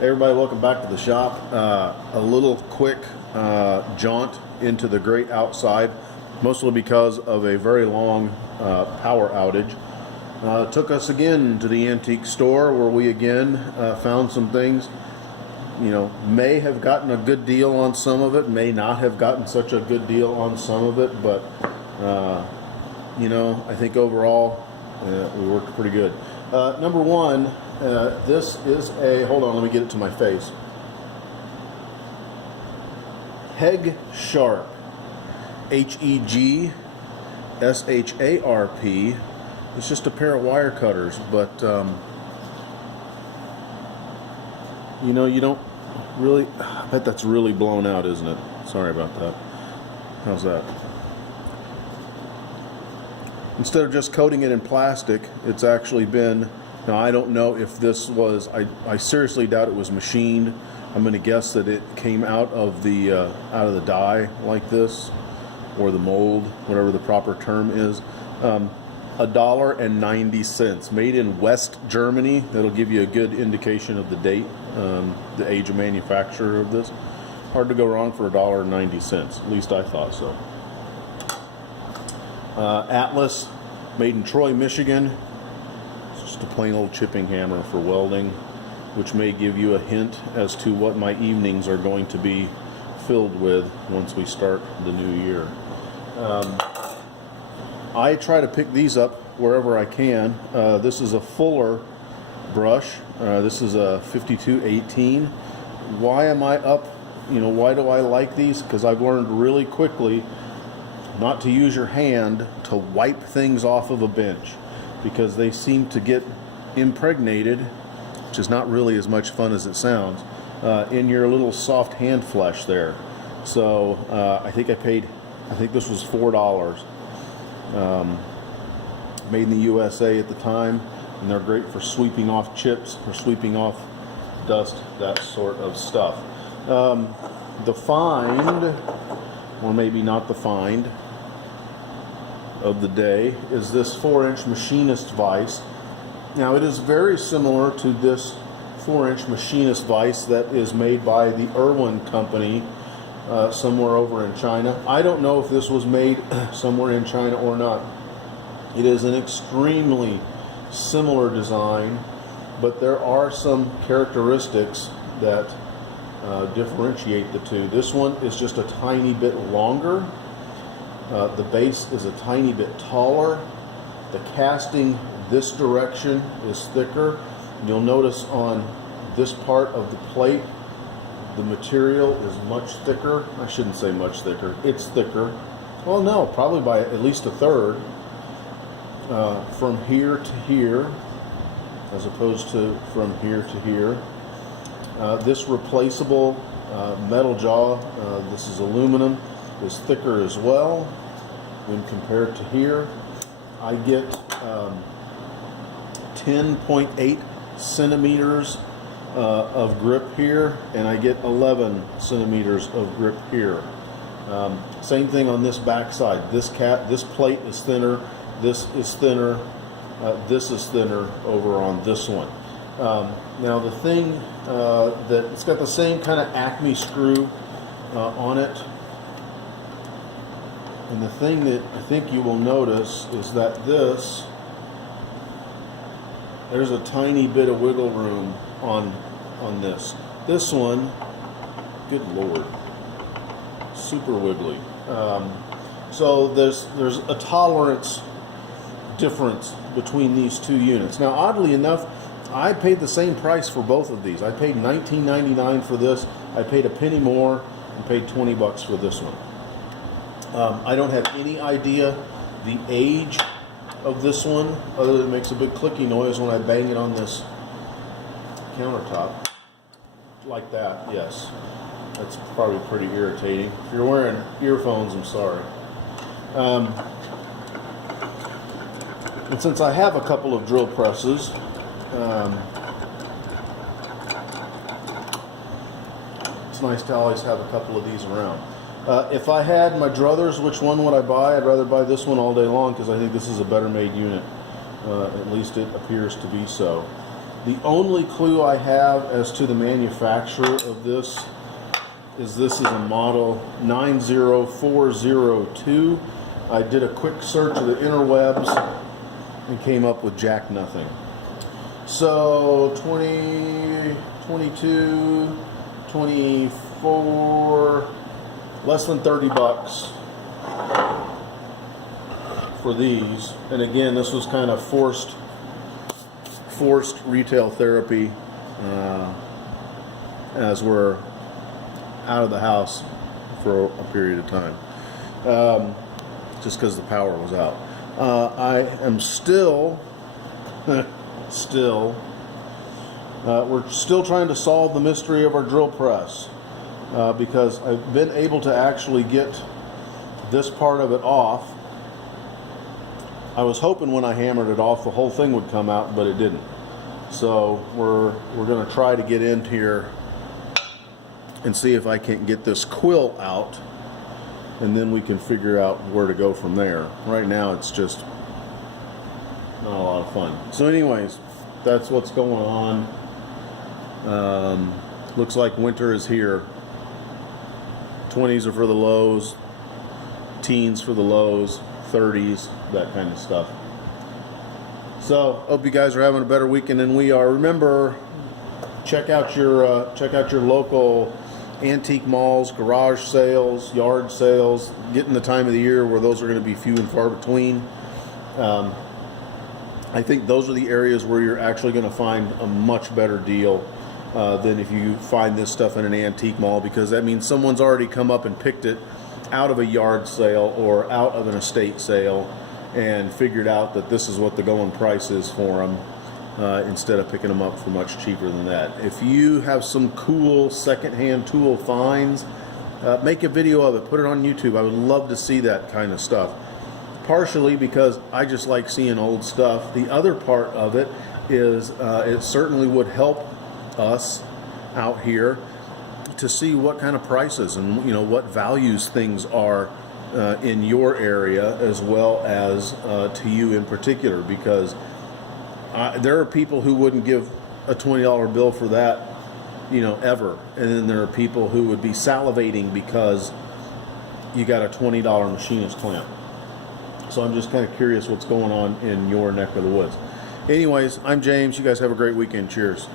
Hey everybody, welcome back to the shop. A little quick jaunt into the great outside, mostly because of a very long power outage. Took us again to the antique store where we again found some things. You know, may have gotten a good deal on some of it, may not have gotten such a good deal on some of it, but you know, I think overall we worked pretty good. Number one, this is a, hold on, let me get it to my face. Heg Sharp, H-E-G-S-H-A-R-P. It's just a pair of wire cutters, but you know, you don't really, I bet that's really blown out, isn't it? Sorry about that. How's that? Instead of just coating it in plastic, it's actually been, now I don't know if this was, I seriously doubt it was machined. I'm going to guess that it came out of the die like this, or the mold, whatever the proper term is. $1.90, made in West Germany. That'll give you a good indication of the date, the age of manufacture of this. Hard to go wrong for $1.90, at least I thought so. Atlas, made in Troy, Michigan. It's just a plain old chipping hammer for welding, which may give you a hint as to what my evenings are going to be filled with once we start the new year. I try to pick these up wherever I can. This is a Fuller brush. This is a 5218. Why am I up? You know, why do I like these? Because I've learned really quickly not to use your hand to wipe things off of a bench, because they seem to get impregnated, which is not really as much fun as it sounds, in your little soft hand flesh there. So I think this was $4. Made in the USA at the time, and they're great for sweeping off chips, for sweeping off dust, that sort of stuff. The find, or maybe not the find of the day, is this 4-inch machinist vise. Now it is very similar to this 4-inch machinist vise that is made by the Irwin company somewhere over in China. I don't know if this was made somewhere in China or not. It is an extremely similar design, but there are some characteristics that differentiate the two. This one is just a tiny bit longer. The base is a tiny bit taller. The casting this direction is thicker. You'll notice on this part of the plate, the material is much thicker. I shouldn't say much thicker. It's thicker. Well, no, probably by at least a third. From here to here, as opposed to from here to here. This replaceable metal jaw, this is aluminum, is thicker as well when compared to here. I get 10.8 centimeters of grip here, and I get 11 centimeters of grip here. Same thing on this back side. This plate is thinner, this is thinner, this is thinner over on this one. Now the thing that it's got the same kind of Acme screw on it, and the thing that I think you will notice is that there's a tiny bit of wiggle room on this. This one, good Lord, super wiggly. So there's a tolerance difference between these two units. Now, oddly enough, I paid the same price for both of these. I paid $19.99 for this. I paid a penny more and paid 20 bucks for this one. I don't have any idea the age of this one, other than it makes a big clicky noise when I bang it on this countertop. Like that, yes. That's probably pretty irritating. If you're wearing earphones, I'm sorry. And since I have a couple of drill presses, it's nice to always have a couple of these around. If I had my druthers, which one would I buy? I'd rather buy this one all day long, because I think this is a better made unit. At least it appears to be so. The only clue I have as to the manufacturer of this is a model 90402. I did a quick search of the interwebs and came up with jack nothing. So 20, 22, 24, less than 30 bucks for these. And again, this was kind of forced retail therapy as we're out of the house for a period of time, just because the power was out. I am still we're still trying to solve the mystery of our drill press, because I've been able to actually get this part of it off. I was hoping when I hammered it off the whole thing would come out, but it didn't. So we're going to try to get in here and see if I can get this quill out, and then we can figure out where to go from there. Right now it's just not a lot of fun. So anyways, that's what's going on. Looks like winter is here. 20s are for the lows, teens for the lows, 30s, that kind of stuff. So hope you guys are having a better weekend than we are. Remember, check out your local antique malls, garage sales, yard sales. Getting the time of the year where those are going to be few and far between. I think those are the areas where you're actually going to find a much better deal than if you find this stuff in an antique mall, because that means someone's already come up and picked it out of a yard sale or out of an estate sale and figured out that this is what the going price is for them, instead of picking them up for much cheaper than that. If you have some cool secondhand tool finds, make a video of it, put it on YouTube. I would love to see that kind of stuff. Partially because I just like seeing old stuff. The other part of it is it certainly would help us out here to see what kind of prices and what values things are in your area, as well as to you in particular, because there are people who wouldn't give a $20 bill for that ever, and then there are people who would be salivating because you got a $20 machinist clamp. So I'm just kind of curious what's going on in your neck of the woods. Anyways, I'm James. You guys have a great weekend. Cheers.